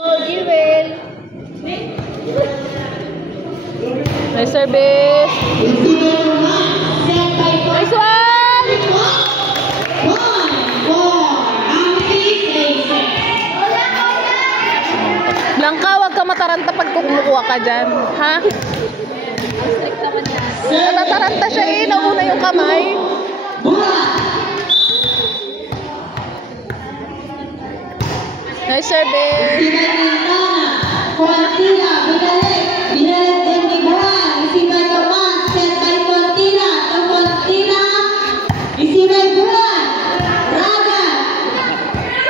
Oh, Jewel. Nice service. Nice one. Blanca, wag ka mataranta pag kumukuha ka dyan. Ha? Natataranta siya eh. Nauna yung kamay. Nice service.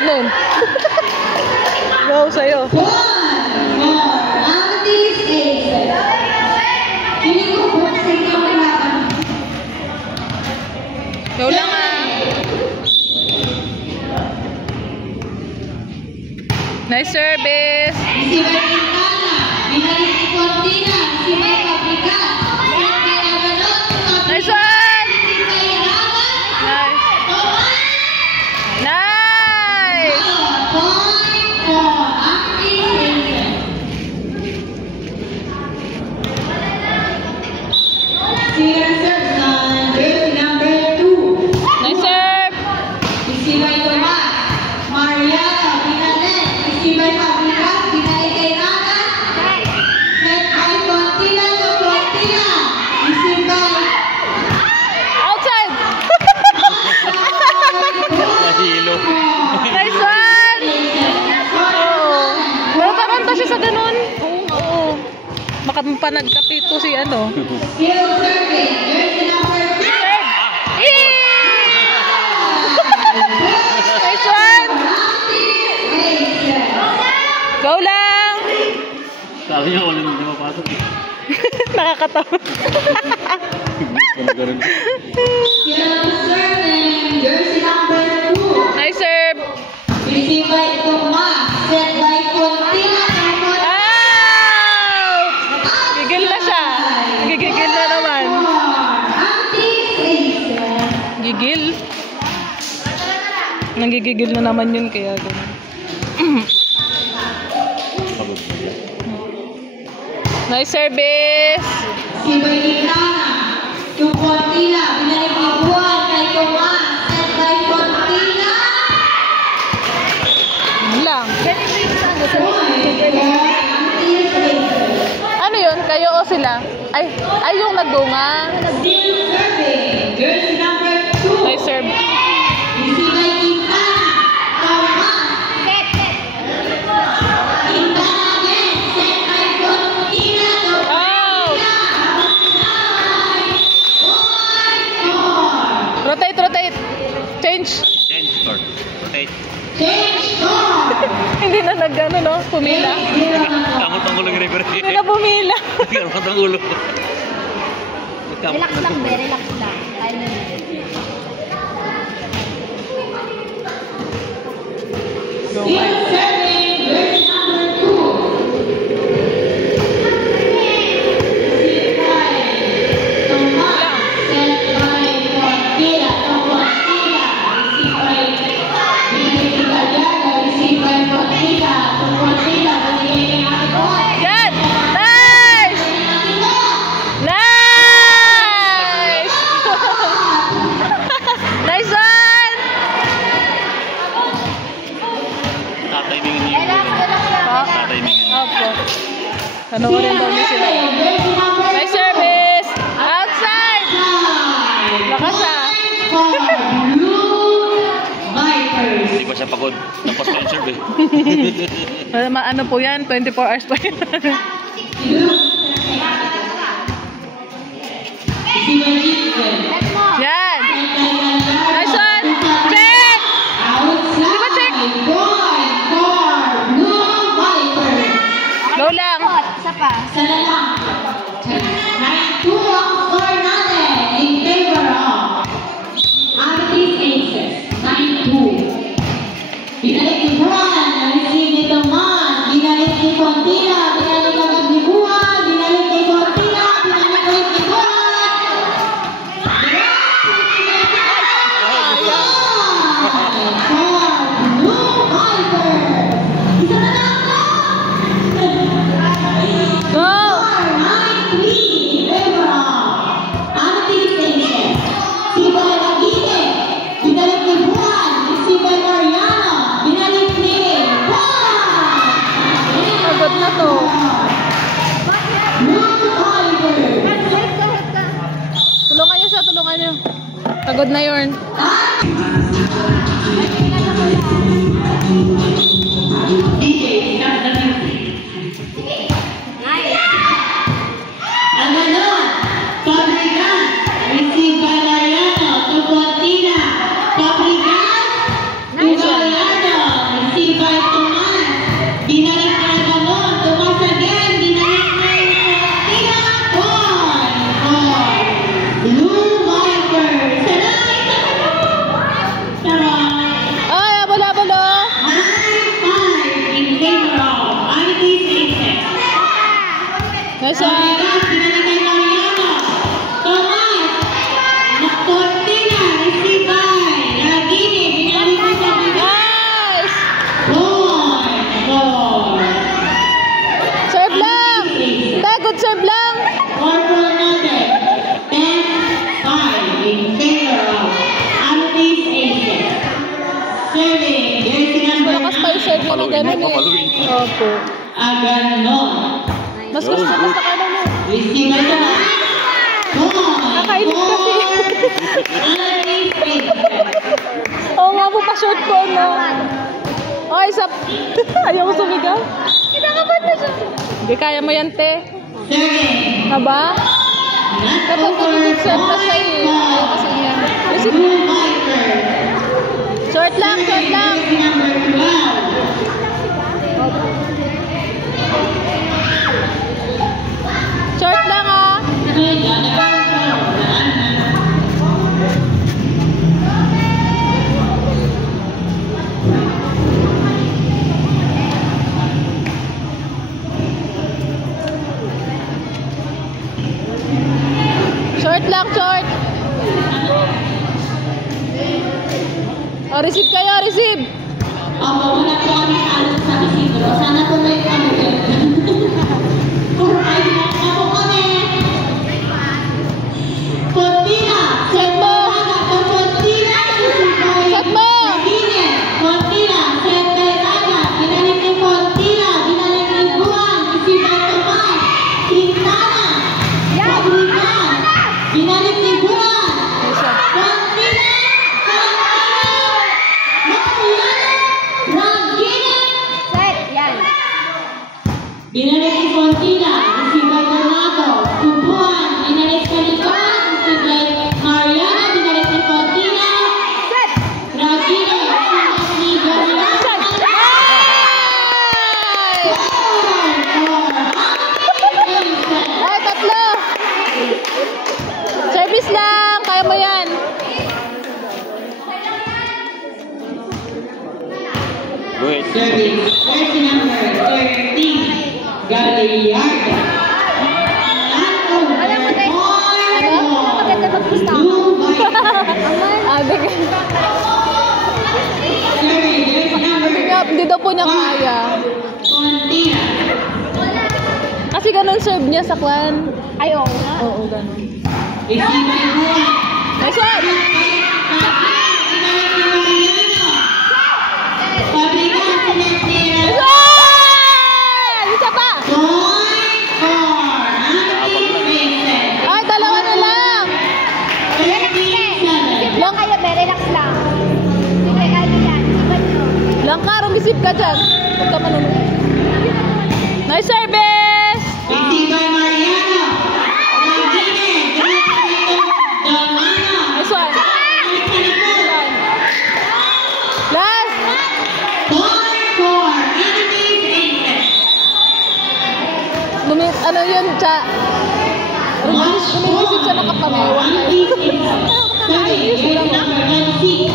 Nun. Go sa'yo. Go lang ah. Nice service. Nice one. Nice. Nice serve. Outside. Nice one. Oo. Mataranta siya sa ganun. Oo. Makapanagkapito si ano. Nice one. Go lang. Sabi niya wala hindi mapasok. Nakakatawa. Nice serve. Gigil na siya. Gigigil na naman. Gigil. Nanggigigil na naman yun kaya gano'n. Nice service. Lang. Ano yun? Kayo o sila? Ay yung nagdunga. Nice serve. Rotate. Change. Rotate. Hindi na nag-ano, no? Pumila. Kamot ang ulo ng referee. Hindi na pumila. Kamot ang ulo. Relax lang, be. Relax lang. Tayo na yun. Go, Mike. Yan! Nice! Nice! Nice one! Tatayimingin niyo. Tatayimingin. Opo. Panoorin daw niyo sila. Nice service! Outside! Lakas ah! Hindi pa siya pagod. Tapos na yung serve eh. Ano po yan? 24 hours pa yan. Yan! Nice one! Check! Di ba check? Go lang! Isa pa. Good na yun. Ang ganon, Fabrican, received by Mariano, Tupuatina, Fabrican, Mariano, received by Tomas, binalik na ganon, Tomas again, binalik na Tupuatina, point, Blue Vipers, saray, Ay, abalo-abalo. high five in favor of Irish Aces. Nice Fabrican, one. binalik kay Mariano, Tomas, Cortina, received by Lagini, binalik kay Fabrican. Nice! Four. Serve lang! Te, good serve lang! Corporal noted. 10-5 in favor of Irish Aces. Serving, jersey number Malakas pa yung serve niya na Papaluin, gano'n eh. papaluin. Opo. Aganon. Mas gusto ko sa kanan mo. Received by Tomas. Nakainit kasi. Irish Aces. Oo nga po, pa-short ko, no? Ay, ayaw ko sumigaw. Kinakabahan na siya. Hindi, kaya mo yan, te. Serving. Haba? Not Dapat over. mag-serve pa siya eh. Ayaw kasi yan. Receive. Blue Vipers. Short lang, short lang. Jersey number 12. Short lang, ah. Short lang, short. Oh, receive kayo, receive. Opo, wala po kami alas sa Isidro. Sana tuloy kami. Kung ay ako kami. Cortina. Set mo. Cortina. Set mo. Cortina. Set by Raga. Binalik ni Cortina. Binalik ni Juan. Isibay Tomas. Quintana. Fabrican. Binalik ni Juan. Nice one. Cortina. Set. Yan. Binalik ni Fontina, isibay Donato, Tubuan, binalik sa likod, isibay Mariana, binalik ni Fontina, Set. Ragino, isibay ni Donato, Ay, tatlo. Service lang. Kaya mo yan. Wait. Service, jersey number 13, Galliardo. Alam mo, te. Maganda magpusta ako. Blue Vipers. Ah, bigay. Service, jersey number Hindi daw po niya kaya. Fontina. Kasi ganun serve niya sa clan. Ay, oo nga. Oo, ganun. Isibay Juan. Nice one. Nice one! Isa pa. Ay, dalawa na lang. Lang kayo, be. Relax lang. Sige, kaya yan. Iban nyo. Lang ka, rumisip ka dyan. Huwag ka manunod. Nice service! Nice one. Last! Ano yun, Cha? Rumisip siya nakapamiwan. Number 26,